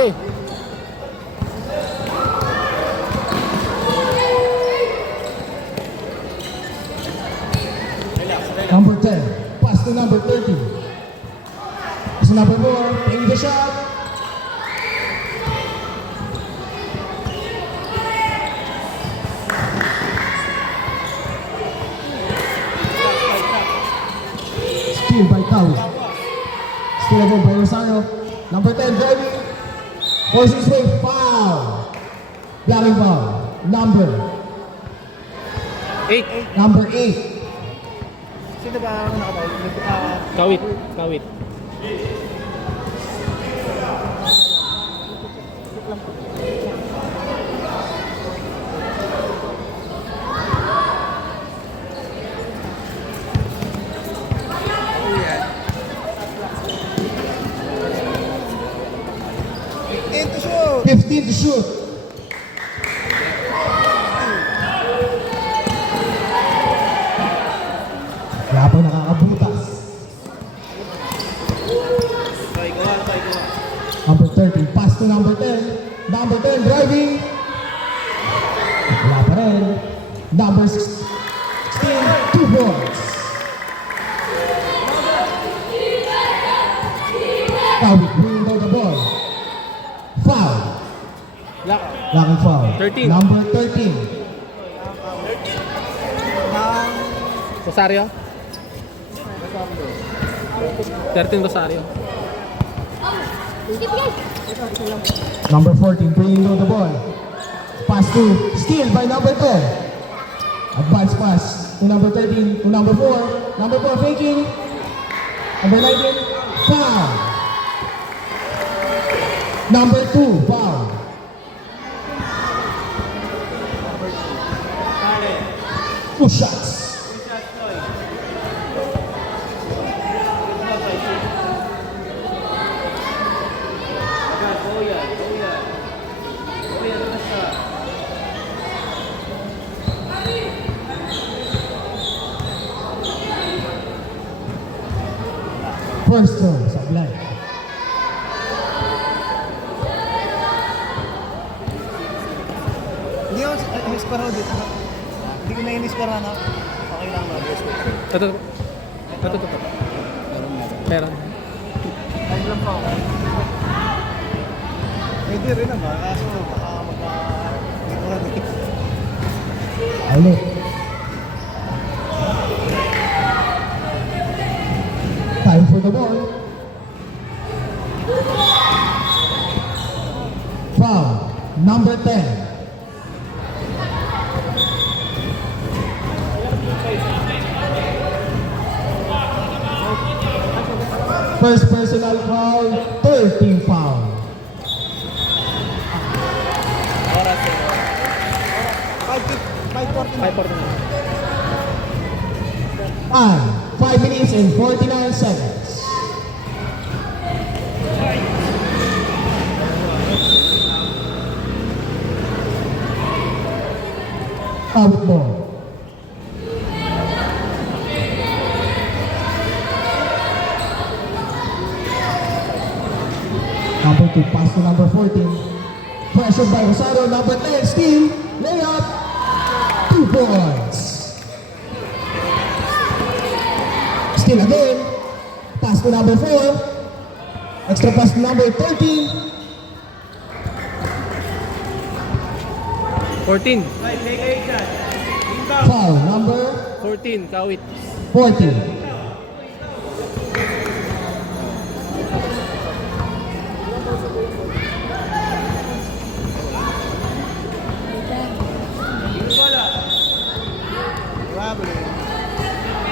Sige. Number 10, pass to number 30. Pass to number 4, take the shot. Steal by Tau. Steal again by Rosario. Number 10, driving. Forcing his way, foul. Blocking foul. Number 8. Sino ba ang nakabawal? Kawit. Kawit. Ito shoot! 15 to shoot. Kaya po nakakabutas. Number 30, pass to number 10. Number 10, driving. Wala pa rin. Number 16, 2 points. Kawit, bringing down the ball. Foul. Lock. Locking foul. 13. Number 13. Rosario. 13 Rosario. Number 14, bringing down the ball. Pass to, steal by number 10. Advance pass to number 13, to number 4. Number 4 faking. Number 19, foul. Number 2, foul. Two shots. First throw, sablay. Hindi ako inis-paro dito. Hindi ko na inis-paro na. Okay lang ba? Ito. Meron. Time lang pa ako. Pwede rin naman. Kaso baka hindi ko na dito. Ulit. Time for the ball. Foul. Number 10. First personal foul, 13 foul. Oras. 5:49. 5:49. 5 minutes and 49 seconds. Out ball. Number 2, pass to number 14. Pressure by Rosario. Number 10, steal, layup, 2 points. Steal again. Pass to number 4. Extra pass to number 13. 14. Foul, number 14. Kawit. 14.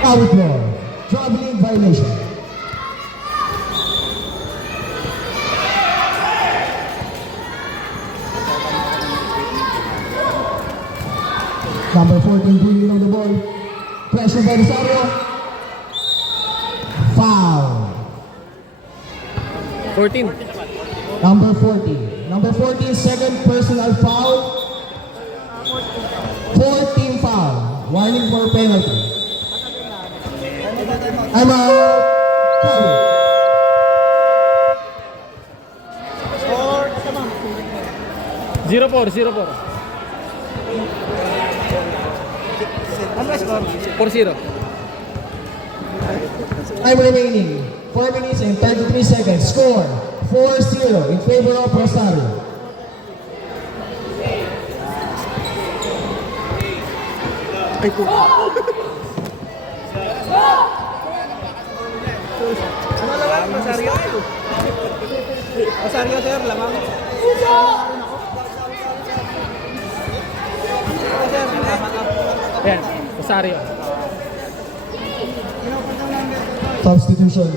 Out ball. Traveling violation. Number 14 bringing on the ball. Pressure by Rosario. Foul. 14. Number 14. Number 14, second personal foul. 14 foul. Warning for penalty. I'm out. Score 0-4, 0-4. Ano score? 4-0. Time remaining. 4 minutes and 33 seconds. Score 4-0 in favor of Rosario. Ay po. Ano lamang? Rosario? Rosario, sir, lamang. Sir, lamang. Yan, Rosario. Substitution.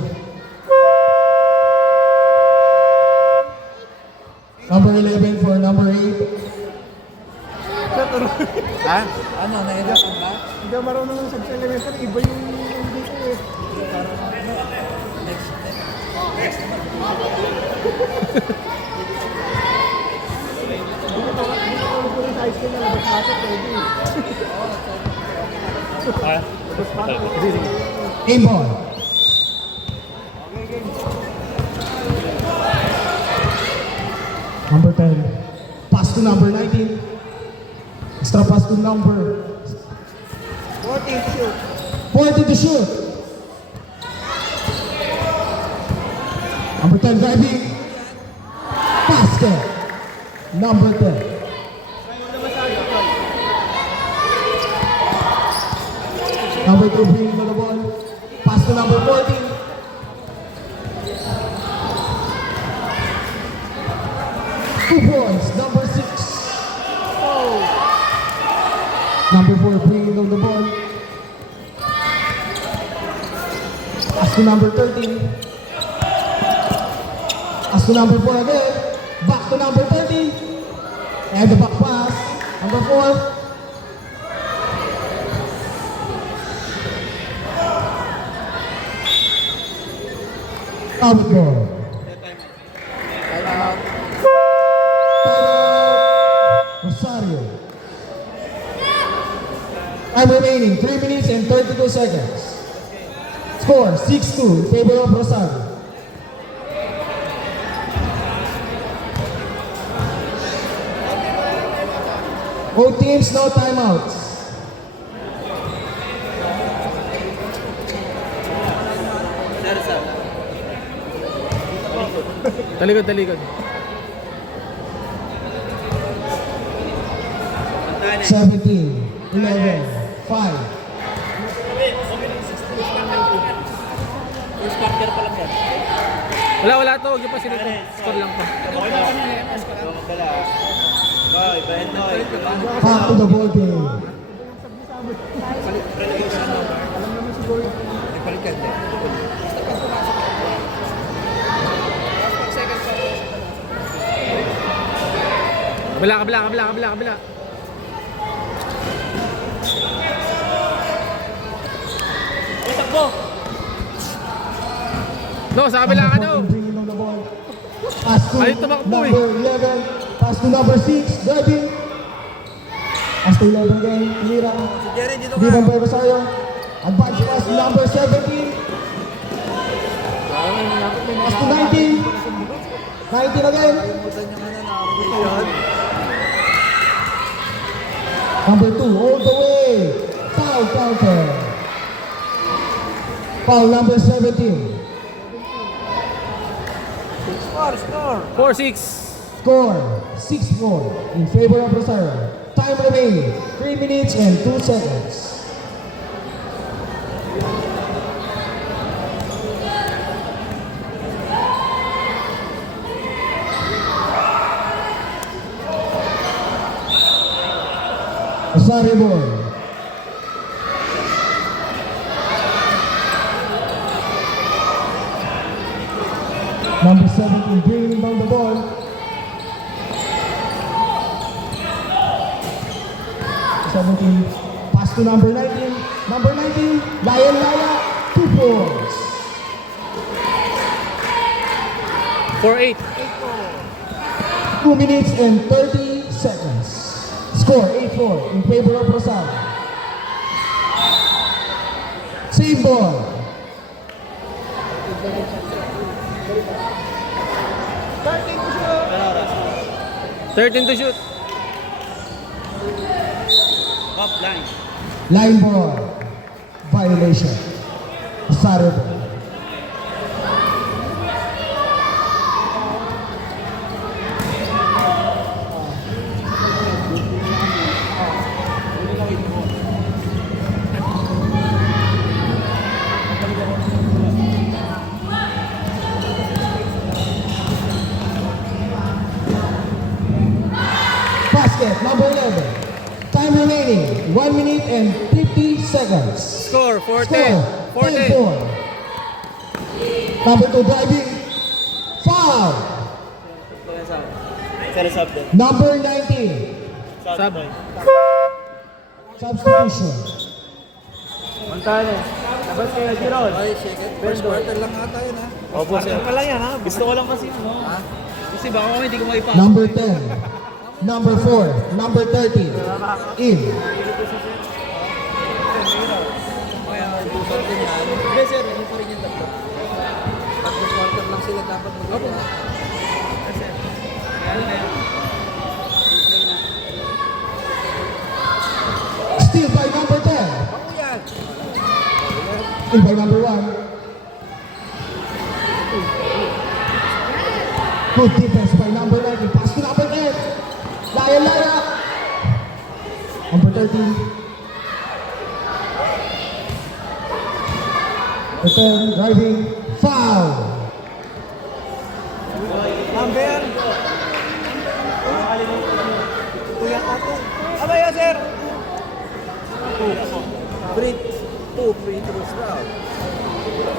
Number 11 for number 8. Sir, turo. Ha? Ano, nahirapan ba? Hindi ako marunong ng sub-elementary. Iba yung dito eh. Aim ball. Number 10. Pass to number 19. Extra pass to number 14 shoot. 40 to shoot. Number 10 driving. Basket. Number 10. Number 2 bringing to the ball. Pass to number 14. Two points. Number 6. Number 4 bringing down the ball. Pass to number 13. Pass to number 4 again. Back to number 13. And the back pass. Number 4. Out ball. Rosario. Time remaining 3 minutes and 32 seconds. Score 6-2 in favor of Rosario. Both teams, no timeouts. Talikod, talikod. 17, 11, 5. Wala to. Huwag niyo pa sinito. Score lang to. Back to the ball game. Kabila. No, sa kabila ka daw. Bringing on the ball. Pass to Ay, tumakbo eh. number 11. Pass to number 6. Driving. Pass to 11 again. Mira. Given by Rosario. Advance pass to number 17. Pass to 19. 19 again. Number 2 all the way. Foul counter. Foul number 17. Score. 4-6. Score 6-4 in favor of Rosario. Time remaining 3 minutes and 2 seconds. Rosario ball. Number 17 bringing down the ball. Pass to number 19. Number 19, Lion Laya, 2 points. 4-8. 2 minutes and 30 seconds. Score 8-4 in favor of Rosario. Same ball. 13 to shoot. Up line. Line ball. Violation. Saturday. Basket number 11. Time remaining 1 minute and 50 seconds. Score, 4-10. 4-10. 10-4. Number 2 driving. Foul. Number 19. Sub. Substitution. Dapat kayo, Giron. First quarter lang ata yun, ha? Opo, sir. Pala yan, ha? Gusto ko lang kasi, no? Kasi baka kung hindi ko maipasok. Number 10. Number 4. Number 13. In. Hindi, sir. Hindi pa rin yung tatlo. First quarter lang sila dapat mag-opo. Steal by number 10. In by number 1. Good defense by number 19. Pass to number 10. Laya. Number 13. Return, driving, foul. Number. Kuya Otto. Abaya, sir. 2 free throws now.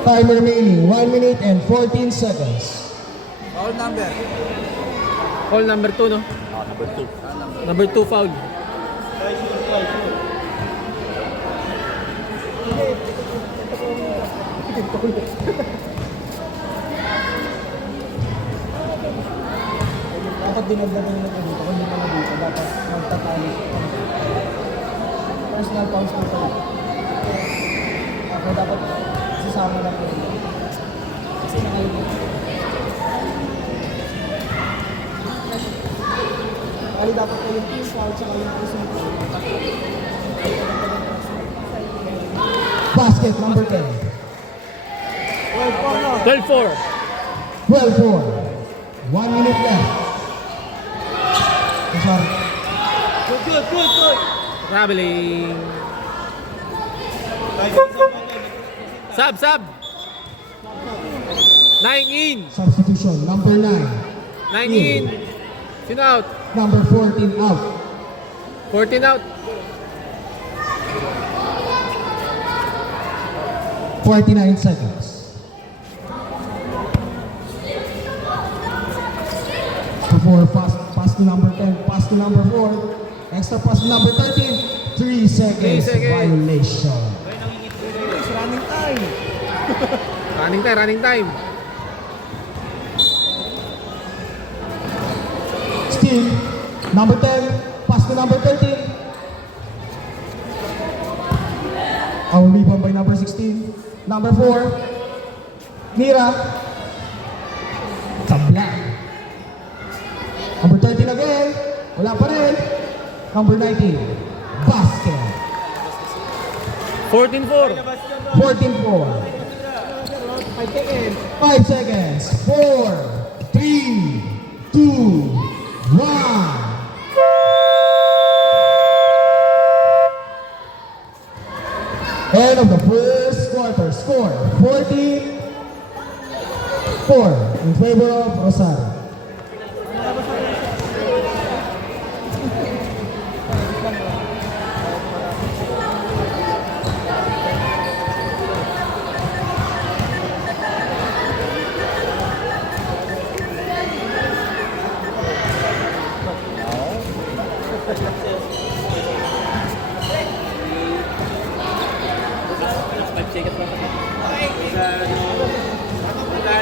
Time remaining 1 minute and 14 seconds. Foul number. Call number 2, no? Number 2. Number 2 foul. Dapat dinagdagan nila dito. Kung hindi na dito, dapat magtatali. Personal fouls po tayo. Ako dapat sasama na po. Kasi nakalit. Kali dapat kayo yung team foul tsaka yung personal foul. Basket number 10. 12-4. 12-4. 1 minute left. Sorry. Good. Traveling. Sub. 9 in. Substitution number 9. 9 in. Sino out? Number 14 out. 14 out. 49 seconds. Before pass to number 10, pass to number 4, extra pass to number 13, 3 seconds, 3 seconds. violation. Running time. Running time. Steal, number 10, pass to number 13. Our rebound by number 16, number 4, Mira, tabla. Number 13 again, wala pa rin. Number 19, basket. 14-4. 14-4. 5 seconds. 4, 3, 2, 1. End of the first quarter. Score 14-4 in favor of Rosario.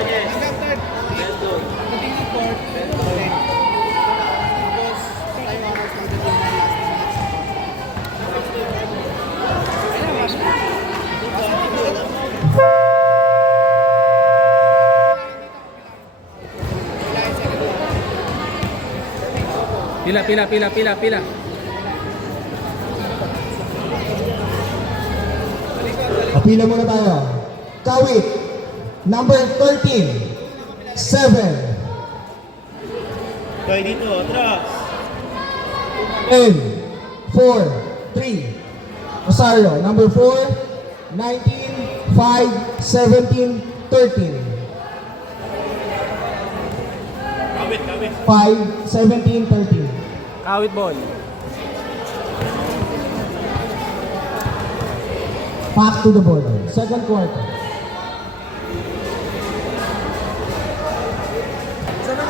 Hanggang third. Pila, pila, pila, pila, pila. Apila muna tayo. Kawit. Number 13. 7. Kaya dito, atras. 10. 4. 3. Rosario. Number 4. 19. 5. 17. 13. 5. 17. 13. Kawit ball. Back to the border. Second quarter.